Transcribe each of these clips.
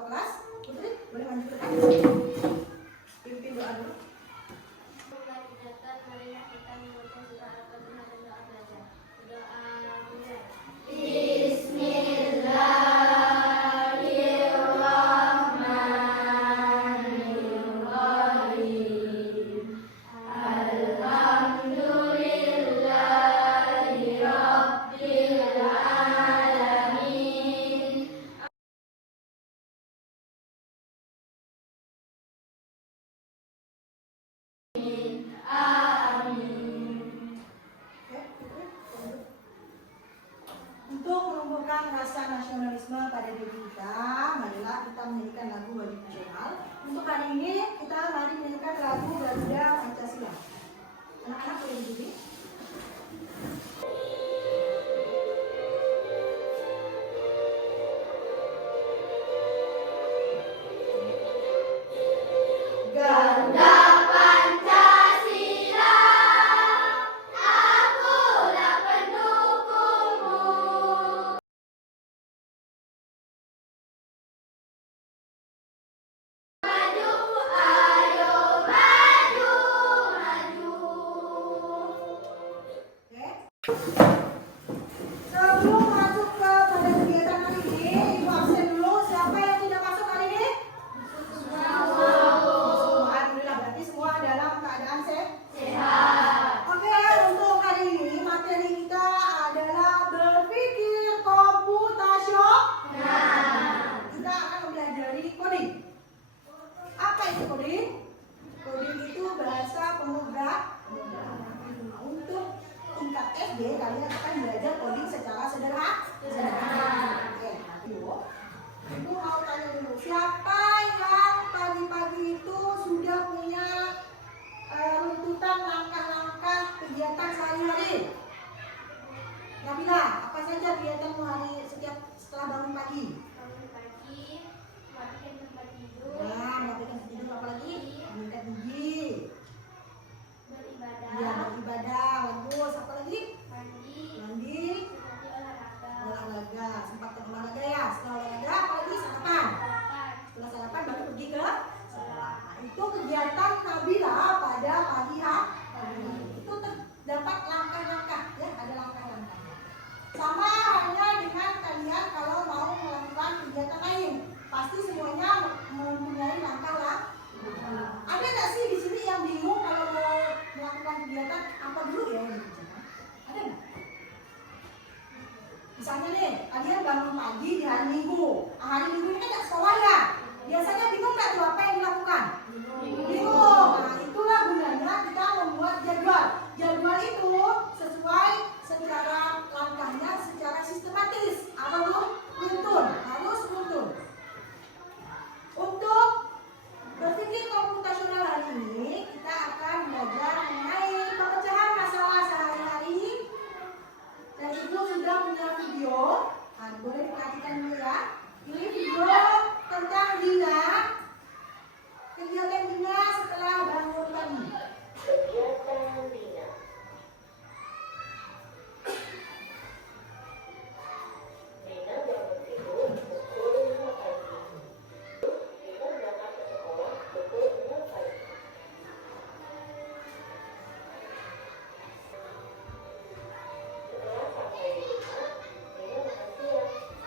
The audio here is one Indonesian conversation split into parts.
ketua kelas. Putri, boleh maju ke depan. Pimpin doa dulu. Marilah kita membaca surah Al-Fatihah dan doa belajar. Doa mulai. Untuk menumbuhkan rasa nasionalisme pada diri kita, marilah kita menyanyikan lagu wajib nasional. Untuk hari ini kita mari menyanyikan lagu Garuda Pancasila. Anak-anak boleh berdiri. Garuda Pancasila, akulah pendukungmu. Maju, ayo maju, maju. Sebelum masuk pada kegiatan hari ini, Ibu absen dulu. Siapa yang tidak masuk hari ini? Alhamdulillah, berarti semua dalam keadaan sehat. Oke, untuk hari ini materi kita adalah berpikir komputasional. Kita akan mempelajari coding. Apa itu coding? Coding itu bahasa pemrograman. Untuk tingkat SD kalian akan belajar coding secara sederhana. Oke, Ibu mau tanya dulu, siapa yang pagi-pagi itu sudah punya runtutan langkah-langkah kegiatan sehari-hari? Nabila, apa saja kegiatanmu hari setiap setelah bangun pagi? Bangun pagi, merapikan tempat tidur, Nah, merapikan tidur, apa lagi? Menyikat gigi. beribadah, Iya, beribadah. Bagus. Apa lagi? mandi, Mandi, seperti olahraga, olahraga. Sempatkan olahraga ya. Setelah olahraga, apa lagi? Sarapan. sarapan. Setelah sarapan baru pergi ke sekolah. Nah, itu kegiatan Nabila pada pagi hari. Itu terdapat langkah-langkah, ya, ada langkah-langkah. Sama halnya dengan kalian kalau mau melakukan kegiatan lain, pasti semuanya mempunyai langkah-langkah. Ada nggak sih di sini yang bingung kalau mau melakukan kegiatan apa dulu ya yang dikerjakan? Ada nggak? Misalnya nih, kalian bangun pagi di hari Minggu. Hari Minggu ini kan nggak sekolah ya. Biasanya bingung nggak tuh apa yang dilakukan? Bingung. Nah, itulah gunanya kita membuat jadwal. Jadwal itu sesuai secara langkahnya, secara sistematis. Apa tuh? Runtun. Harus runtun. Untuk berpikir komputasional hari ini, kita akan belajar mengenai pemecahan masalah sehari-hari. Dan Ibu sudah punya video. Nah, boleh diperhatikan dulu ya. Ini video tentang Dina. Kegiatan Dina setelah bangun pagi. Kegiatan Dina. Dina bangun tidur pukul 5 pagi. Dina berangkat ke sekolah pukul 6 pagi. Setelah sampai di rumah, Dina makan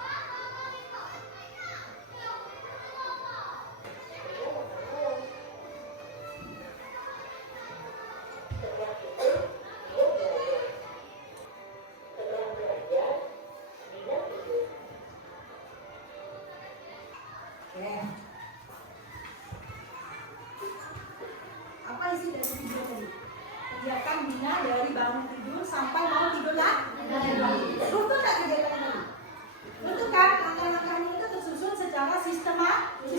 siang. Dina makan malam. Setelah itu, dia belajar. Setelah belajar, Dina tidur. Oke. Apa isi dari video tadi? Kegiatan Dina dari bangun tidur sampai mau tidur lagi. Runtun nggak kegiatan tadi? Runtun kan? Langkah-langkahnya itu tersusun secara sistematis.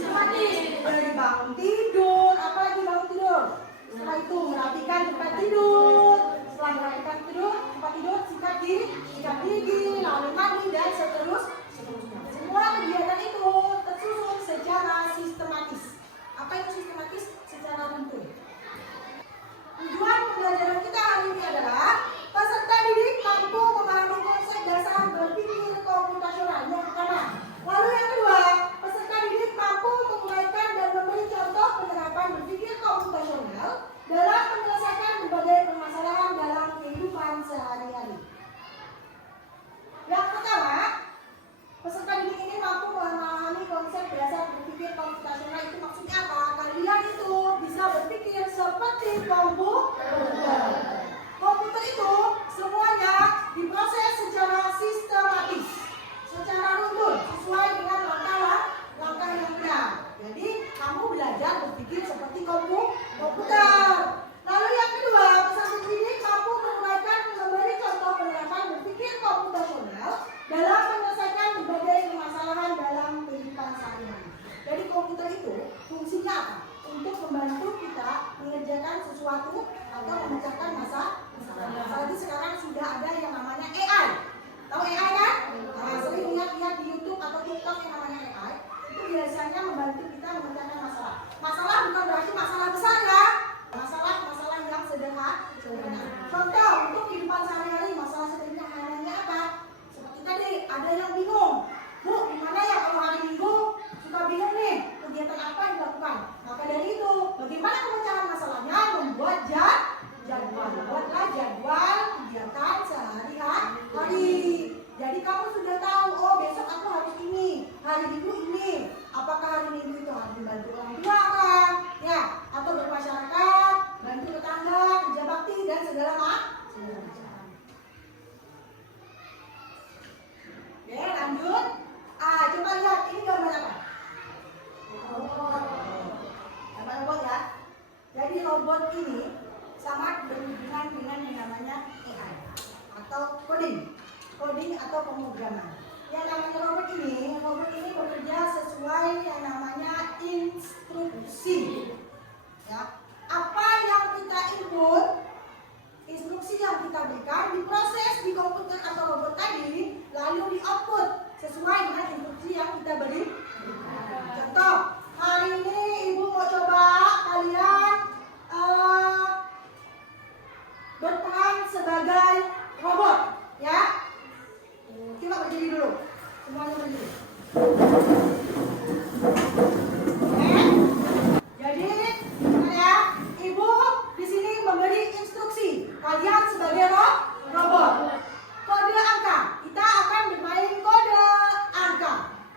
Dari bangun tidur, apalagi bangun tidur. Setelah itu merapikan tempat tidur. Setelah merapikan tempat tidur, sikat gigi, lalu mandi dan seterusnya. Semua kegiatan itu tersusun secara sistematis. Apa itu sistematis? Secara runtun. Tujuan pembelajaran kita hari ini adalah peserta didik mampu memahami konsep dasar berpikir komputasional yang pertama. Lalu yang kedua, peserta didik mampu mesin komputer. Komputer itu semuanya diproses secara sistematis, secara runtun, sesuai dengan langkah yang benar. Jadi kamu belajar berpikir seperti komputer. Lalu yang kedua, peserta didik mampu menguraikan memberi contoh penerapan berpikir komputasional dalam menyelesaikan berbagai permasalahan dalam kehidupan sehari-hari. Jadi komputer itu fungsinya apa? Untuk membantu kita mengerjakan sesuatu atau memecahkan masalah. Apalagi sekarang sudah ada yang namanya AI. Tahu AI kan? Nah, sering lihat di YouTube atau TikTok yang namanya AI. Itu biasanya membantu kita memecahkan masalah. Masalah bukan berarti masalah besar ya. Masalah yang sederhana. Contoh untuk kehidupan sehari-hari, masalah sederhananya apa? Seperti tadi ada yang bingung. Bu, gimana ya kalau hari Minggu suka bingung nih, kegiatan apa yang dilakukan? Maka dari itu, bagaimana pemecahan masalahnya? Membuat jadwal. Buatlah jadwal kegiatan sehari-hari. Jadi kamu sudah tahu, oh besok aku harus ini, hari Minggu ini. Apakah hari Minggu itu harus membantu orang tua kan? Ya, atau bermasyarakat, bantu tetangga, kerja bakti dan segala macam. Oke, lanjut. Coba lihat ini gambar apa? Gambar robot ya. Jadi robot ini sama berhubungan dengan yang namanya AI atau coding atau pemrograman. Yang namanya robot ini bekerja sesuai yang namanya instruksi. Ya, apa yang kita input, instruksi yang kita berikan diproses di komputer atau robot tadi, lalu di output sesuai dengan instruksi yang kita beri. Contoh, hari ini ibu mau coba kalian berperan sebagai robot, ya. Coba berdiri dulu, semuanya berdiri. Jadi, ya, ibu di sini memberi instruksi kalian sebagai robot. Kode angka, kita akan bermain kode angka.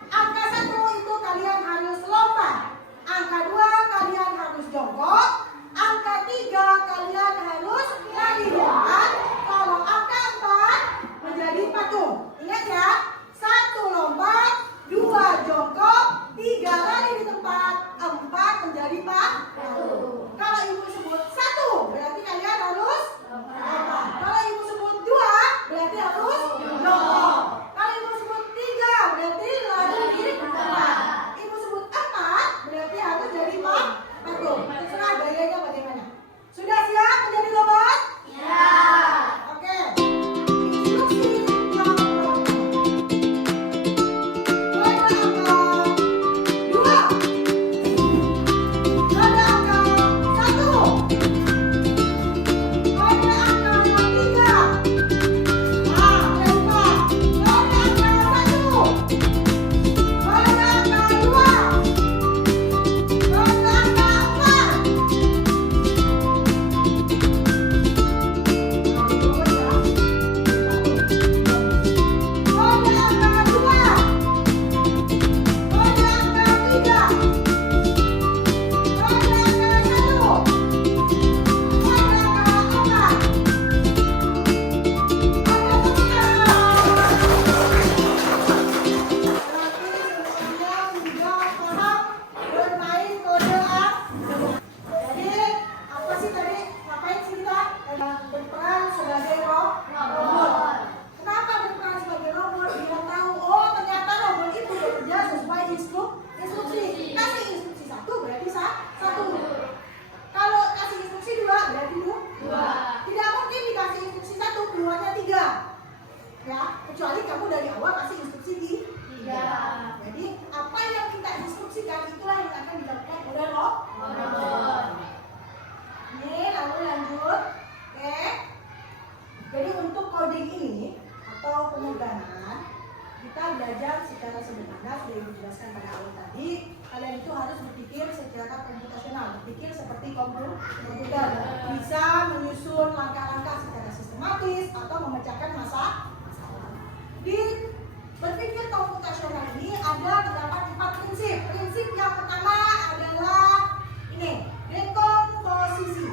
Angka 1 itu kalian harus lompat. Angka 2 kalian harus jongkok. Angka 3 kalian harus lari lompat. Kalau angka 4 menjadi patung. Ingat ya, 1 lompat, 2 jongkok, 3 lari di tempat, 4 menjadi patung. Kalau ibu sebut 1 berarti kalian harus lompat. Kalau ibu sebut 2 berarti harus jongkok. Kalau ibu sebut 3 berarti lari di tempat. Ibu sebut 4 berarti harus jadi patung. Terserah gayanya bagaimana. Sudah siap menjadi robot? Ya. Oke. Instruksi yang pertama. Kode angka 2. Kode angka 1. Kode angka 3. Nah, berapa? Kode angka 1. Kode angka 2. Kode angka 4. Kode angka 2. Kode angka 3. Kode angka 1. Kode angka 4. Berarti semuanya sudah paham bermain kode angka. Jadi apa sih tadi? Ngapain sih kita? Berperan sebagai robot. Kenapa berperan sebagai robot? Biar tahu, oh ternyata robot itu bekerja sesuai instruksi. Kasih instruksi 1 berarti 1. Kalau kasih instruksi 2 berarti 2. Tidak mungkin dikasih instruksi 1 keluarnya 3. Ya, kecuali kamu dari awal kasih instruksi 3. Jadi apa yang kita instruksikan itulah yang akan dilakukan oleh robot. Ini lalu lanjut. Oke. Jadi untuk coding ini atau pemrograman kita belajar secara sederhana, sudah ibu jelaskan pada awal tadi. Kalian itu harus berpikir secara komputasional, berpikir seperti komputer, bisa menyusun langkah-langkah secara sistematis atau memecahkan masalah. Di berpikir komputasional ini ada terdapat 4 prinsip. Prinsip yang pertama adalah ini, dekomposisi.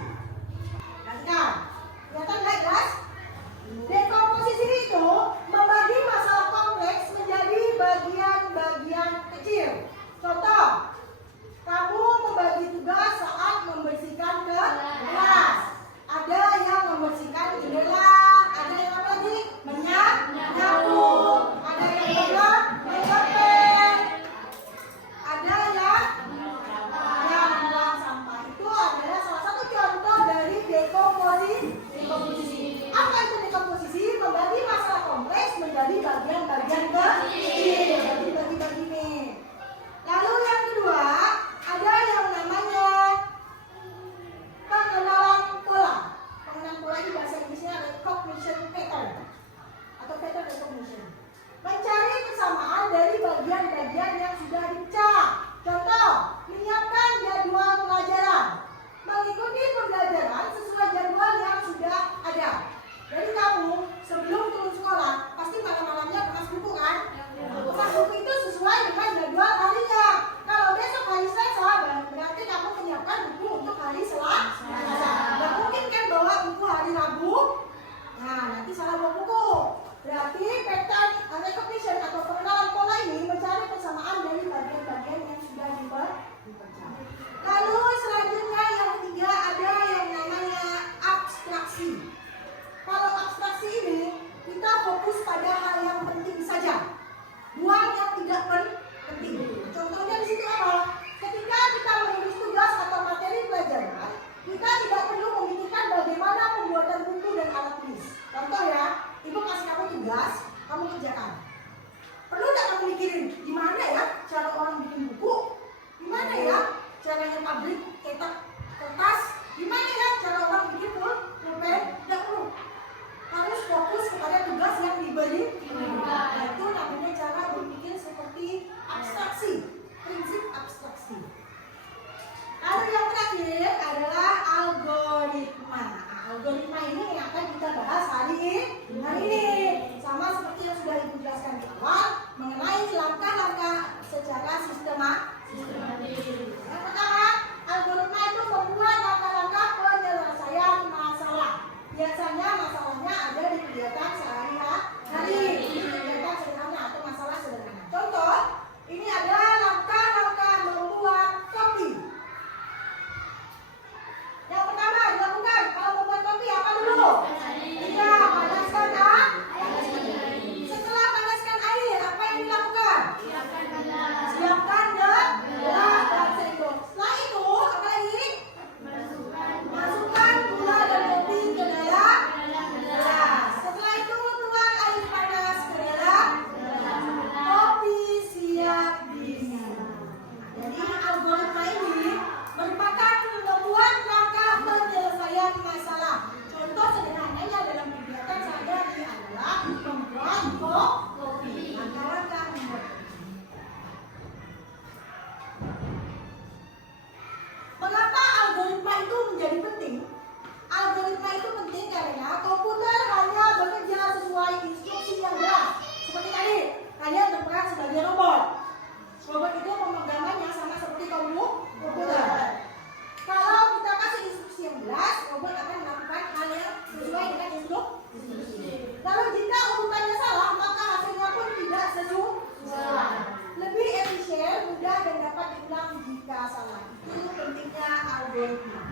algoritma.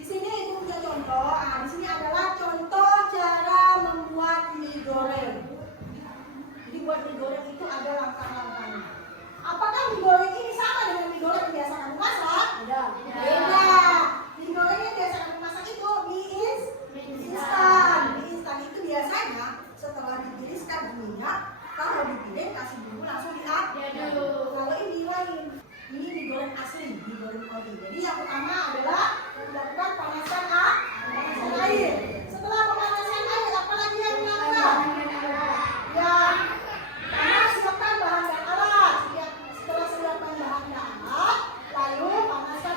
Di sini ibu punya contoh. Di sini adalah contoh cara membuat mie goreng. Jadi buat mie goreng itu ada langkah-langkahnya. Apakah mie goreng ini sama dengan mie goreng yang biasa kamu masak? Beda. Mie goreng yang biasa kamu masak itu mie instan. Mie instan itu biasanya setelah ditiriskan minyak, kalau dipiring kasih bumbu langsung diaduk. Kalau ini lain. Ini mie goreng asli, mie goreng ori. Jadi yang pertama adalah dilakukan panasan air. Setelah pemanasan air, apa lagi yang dilakukan? Ya, pertama siapkan bahan dan alat. Setelah siapkan bahan dan alat, lalu panaskan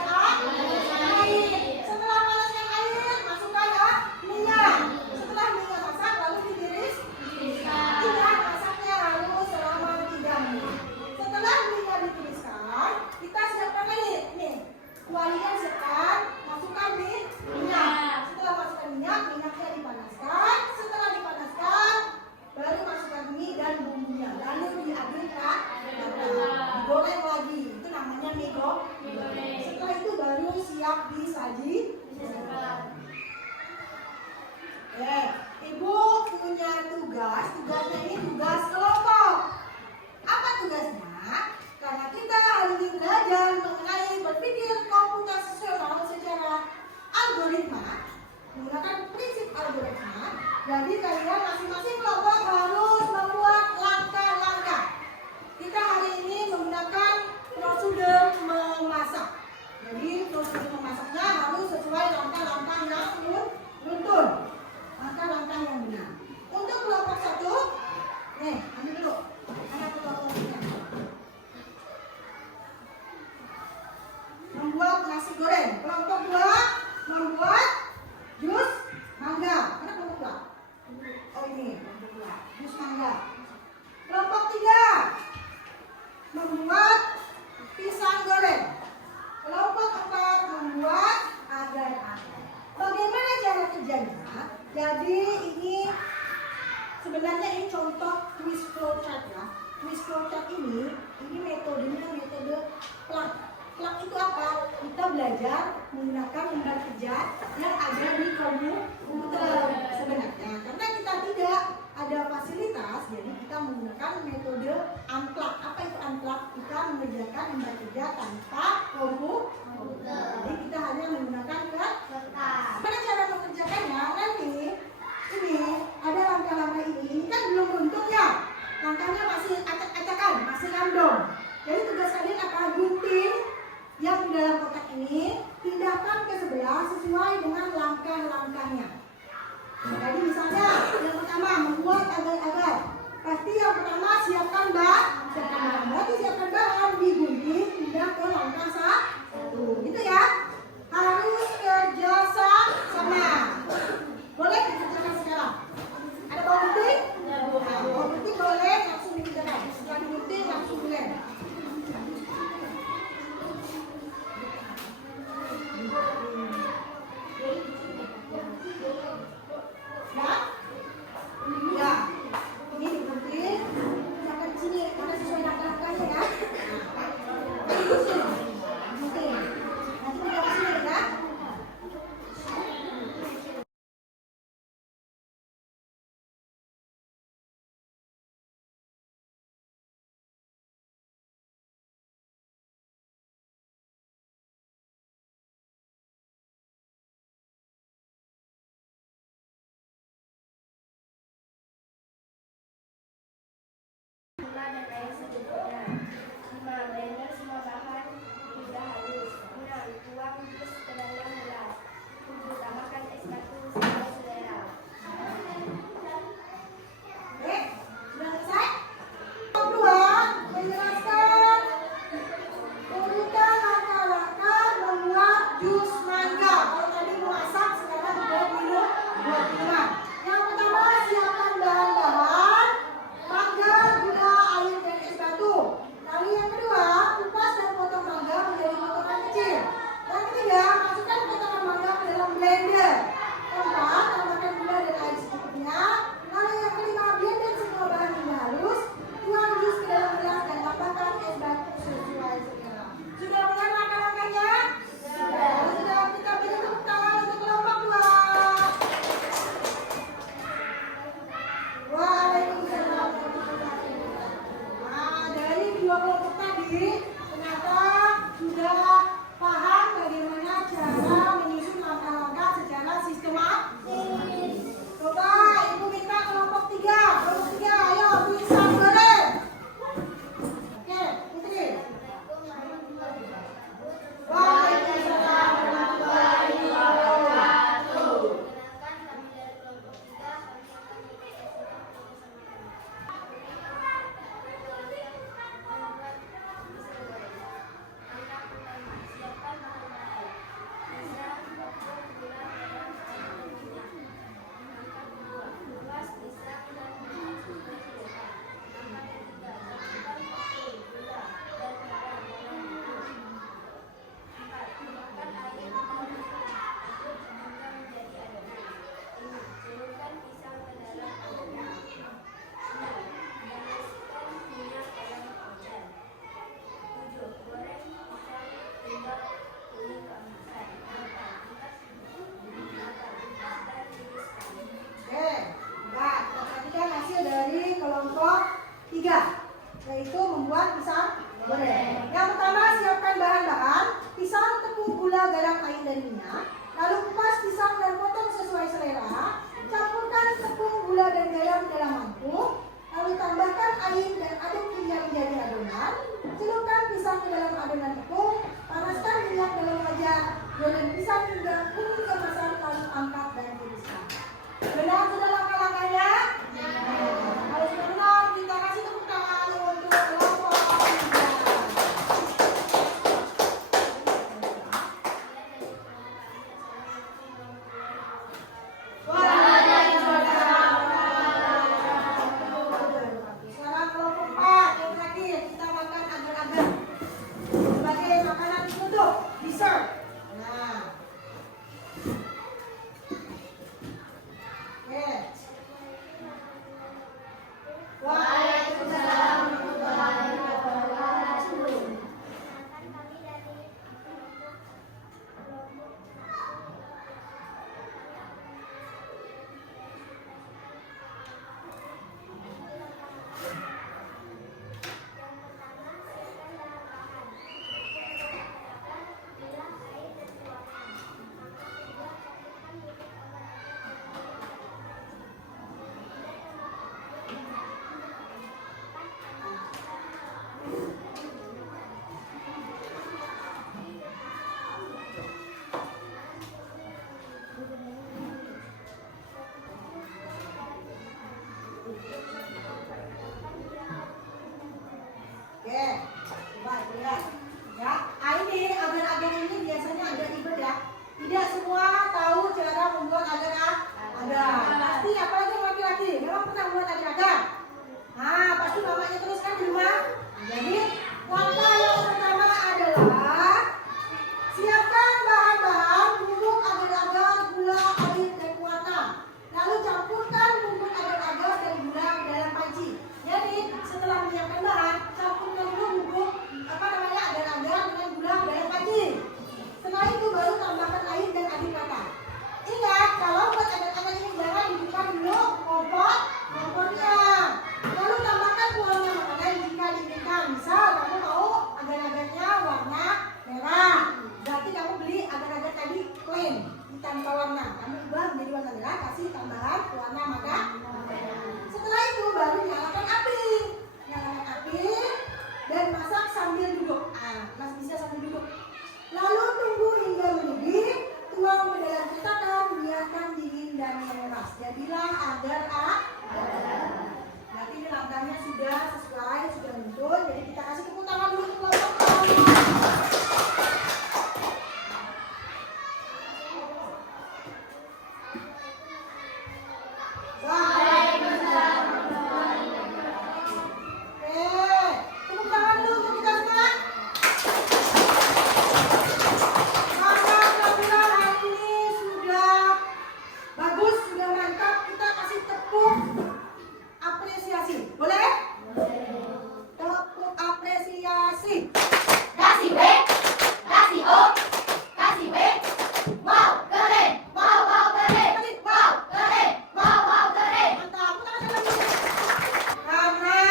air. Setelah panaskan air, masukkan minyak. Setelah minyak masak, lalu ditiris. Minyak masaknya lalu selama 3 menit. Setelah minyak ditiriskan, kita siapkan lagi. Nih, kualitas siapkan, masukkan minyak. Setelah masukkan minyak, minyaknya dipanaskan. Setelah dipanaskan, baru masukkan mie dan bumbunya. Lalu diaduk, digoreng lagi. Itu namanya mie goreng. Setelah itu baru siap disaji. Ibu punya tugas. Tugasnya ini tugas kelompok. Apa tugasnya? Karena kita hari ini belajar mengenai berpikir komputasional secara algoritma, menggunakan prinsip algoritma. Jadi kalian masing-masing kelompok harus membuat langkah-langkah. Kita hari ini menggunakan prosedur memasak. Jadi prosedur memasaknya harus sesuai langkah-langkah yang beruntun. Langkah-langkah yang benar. Untuk kelompok 1, nih, ambil dulu. Anak kelompoknya. Membuat nasi goreng. Kelompok 2 membuat jus mangga. Mana kelompok 2? Oh ini, kelompok 2. Jus mangga. Kelompok 3 membuat pisang goreng. Kelompok 4 membuat agar-agar. Bagaimana cara kerjanya? Jadi ini sebenarnya ini contoh twist flowchart ya. Twist flowchart ini metodenya metode plug. Plug itu apa? Kita belajar menggunakan lembar kerja yang ada di komputer sebenarnya. Karena kita tidak ada fasilitas, jadi kita menggunakan metode unplug. Apa itu unplug? Kita mengerjakan lembar kerja tanpa komputer. Jadi kita hanya menggunakan kertas. Bagaimana cara mengerjakannya? Nanti ini ada langkah-langkah ini. Ini kan belum bentuk ya. Langkahnya masih acak-acakan, masih random. Jadi tugas kalian apa? Gunting yang di dalam kotak ini pindahkan ke sebelah sesuai dengan langkah-langkahnya. Jadi misalnya yang pertama membuat agar-agar. Pasti yang pertama siapkan bahan. Berarti siapkan bahan, digunting pindah ke langkah 1. Gitu ya. Harus kerja sama. Boleh dikerjakan sekarang. Ada bau gunting? Bau gunting boleh langsung dikerjakan. Setelah digunting langsung blend. Ya, ini digunting. Sampai di sini, karena sesuai langkah-langkahnya ya. dari minyak. Lalu kupas pisang dan potong sesuai selera. Campurkan tepung, gula, dan garam dalam mangkuk. Lalu tambahkan air dan aduk hingga menjadi adonan. Celupkan pisang ke dalam adonan tepung. Panaskan minyak dalam wajan. Goreng pisang hingga kuning keemasan, lalu angkat dan tiriskan. Benar sudah langkah-langkahnya? Kalau sudah benar, kita kasih tepuk tangan untuk kelompok 3. Sekarang kelompok 4 yang terakhir, kita makan agar-agar sebagai makanan penutup, dessert. Nah, oke. Waalaikumsalam warahmatullahi wabarakatuh. Makan kami dari kelompok yang pertama, siapkan bahan bahan. Bilang air dan kuahnya. Langkah kedua, campurkan bubuk Oke, coba lihat. Ya, ini agar-agar ini biasanya agak ribet ya. Tidak semua tahu cara membuat agar-agar. Pasti apalagi yang laki-laki, memang pernah membuat agar-agar. Nah, pasti mamanya terus kan di rumah. Jadi, langkah yang pertama adalah siapkan bahan-bahan bubuk agar-agar, gula, air, dan kuarna. Lalu campurkan bubuk agar-agar dan gula ke dalam panci. Jadi, setelah menyiapkan bahan, campurkan dulu bubuk agar-agar dengan gula ke dalam panci. Setelah itu baru tambahkan air dan aduk rata. Ingat, kalau buat agar-agar ini jangan dibuka dulu kompornya. Lalu tambahkan kuahnya makanan jika diinginkan. Misal kamu mau agar-agarnya warna merah, berarti kamu beli agar-agar tadi plain tanpa warna. Kamu ubah menjadi warna merah, kasih tambahan warna maka. Setelah itu baru nyalakan api. Nyalakan api dan masak sambil duduk. Masih bisa sambil duduk. Lalu tunggu hingga mendidih, tuang ke dalam cetakan, biarkan dingin dan mengeras. Jadilah agar-agar. Berarti ini langkahnya sudah sesuai, sudah muncul. Jadi kita kasih tepuk tangan dulu ke kelompok pertama. Tepuk tangan dulu untuk kita semua. Maka mudah-mudahan hari ini sudah bagus, sudah mantap. Kita kasih tepuk apresiasi. Boleh? Tepuk apresiasi. Kasih B, kasih O, kasih B. Wow, keren. Wow, wow, keren. Wow, keren. Wow, wow, keren. Mantap. Karena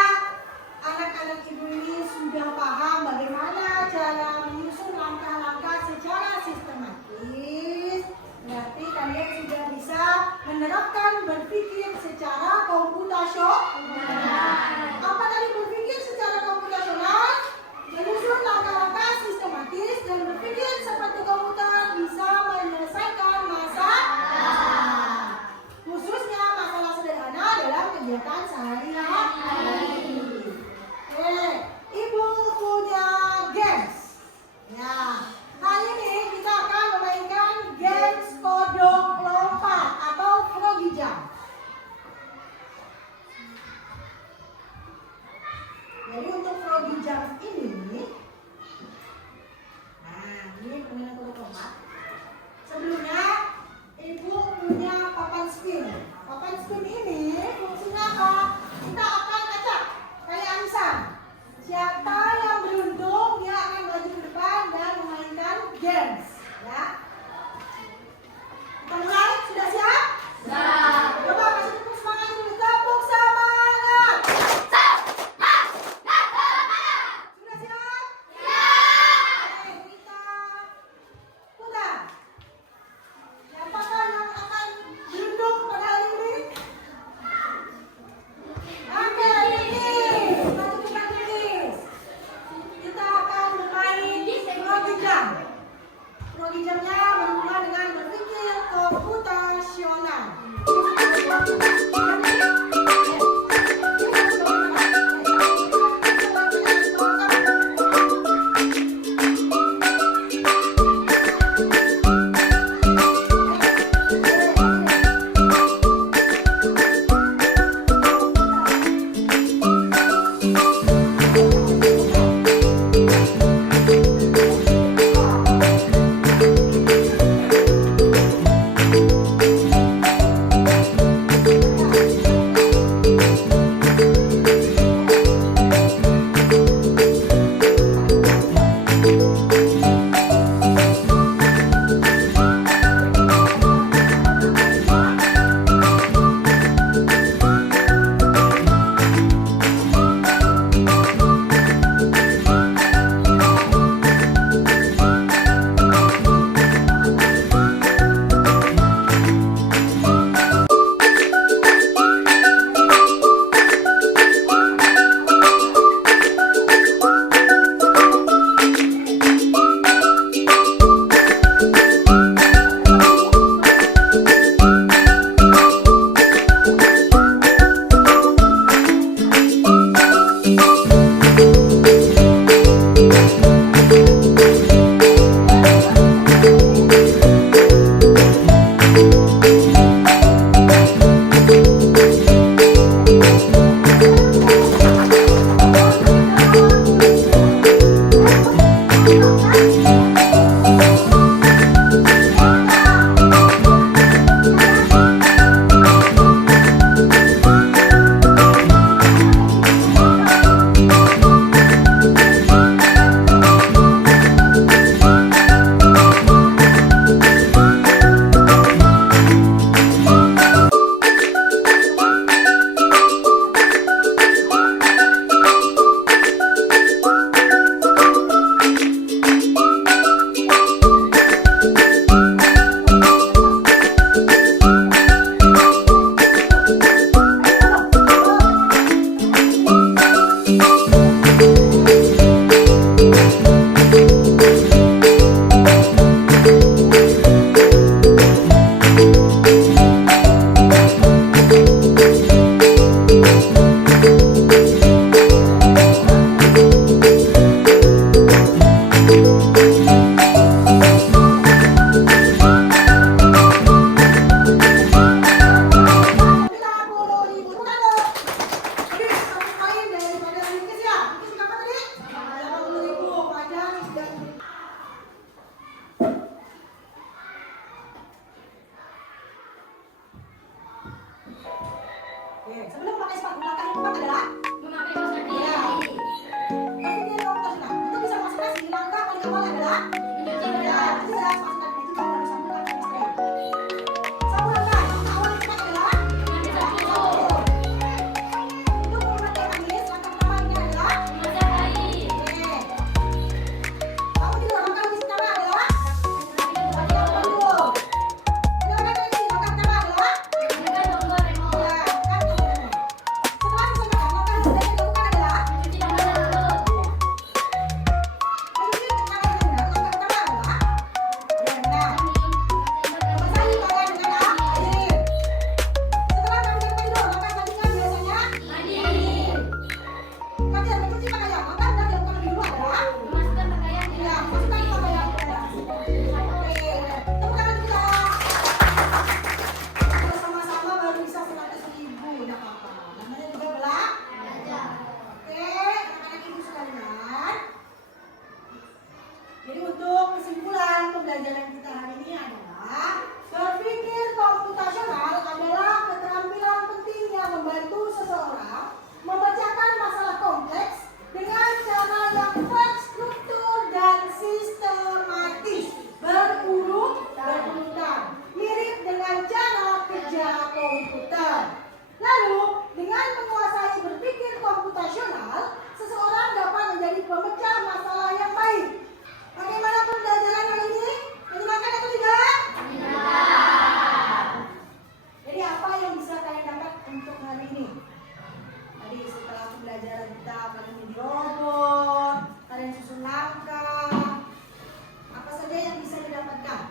anak-anak ibu ini sudah paham bagaimana cara menyusun langkah-langkah secara sistematis, berarti kalian sudah bisa menerapkan berpikir secara komputasional. Apa tadi berpikir secara komputasional? Menyusun langkah-langkah sistematis dan berpikir seperti komputer bisa menyelesaikan masalah. Khususnya masalah sederhana dalam kegiatan sehari-hari. Ibu punya games. Ya, kali ini kita akan memainkan games kodok lompat atau froggy jump. Jadi untuk froggy jump ini, ini permainan kodok lompat. Sebelumnya, ibu punya papan spin. Papan spin ini fungsinya apa? Kita akan acak kayak arisan. Siapa yang beruntung dia akan maju ke depan dan memainkan games. Ya. Kita mulai. Sudah siap? Siap. Coba kasih tepuk semangat dulu. Tepuk semangat. Sudah siap? Siap. Oke, kita putar. Sebelum pakai sepatu, langkah yang tepat adalah Memakai kaos kaki. tapi dia mau kasih nah. Itu bisa masuk kasih. Langkah paling awal adalah Mencuci ya, beras. itu jelas masuk kaki itu kalau ada sambung kaki istri. Sambung langkah awal yang tepat adalah Mandi sabtu. itu memakai tangis. Langkah pertama ini adalah Memasak air. oke. Kamu tidur. Langkah yang pertama adalah Merapikan tidur baju. dulu. Ada langkah lagi. Langkah pertama adalah Menekan tombol remote. ya, kan kamu. Setelah selesai makan, langkah yang dilakukan adalah Mencuci tangan dan mulut. Memasukkan pakaian di dalam Jadi untuk kesimpulan pembelajaran kita hari ini adalah berpikir komputasional adalah keterampilan penting yang membantu seseorang memecahkan masalah kompleks dengan cara yang terstruktur dan sistematis, berurut berurutan, mirip dengan cara kerja komputer. Lalu, dengan menguasai berpikir komputasional, seseorang dapat menjadi pemecah masalah yang baik. Bagaimana pembelajaran hari ini? Menyenangkan atau tidak? Jadi apa yang bisa kalian dapat untuk hari ini? Tadi setelah pembelajaran kita kalian menjadi robot, kalian susun langkah. Apa saja yang bisa didapatkan?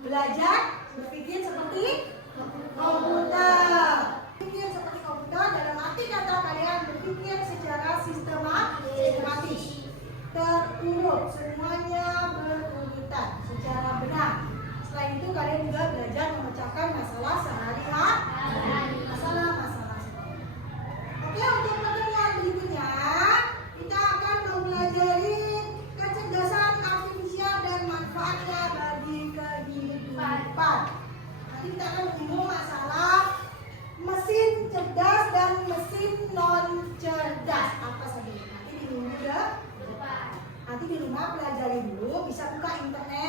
Belajar berpikir seperti komputer. Nanti kita akan ngomong masalah mesin cerdas dan mesin non cerdas. Apa saja? Nanti di minggu depan. Nanti di rumah pelajari dulu, bisa buka internet.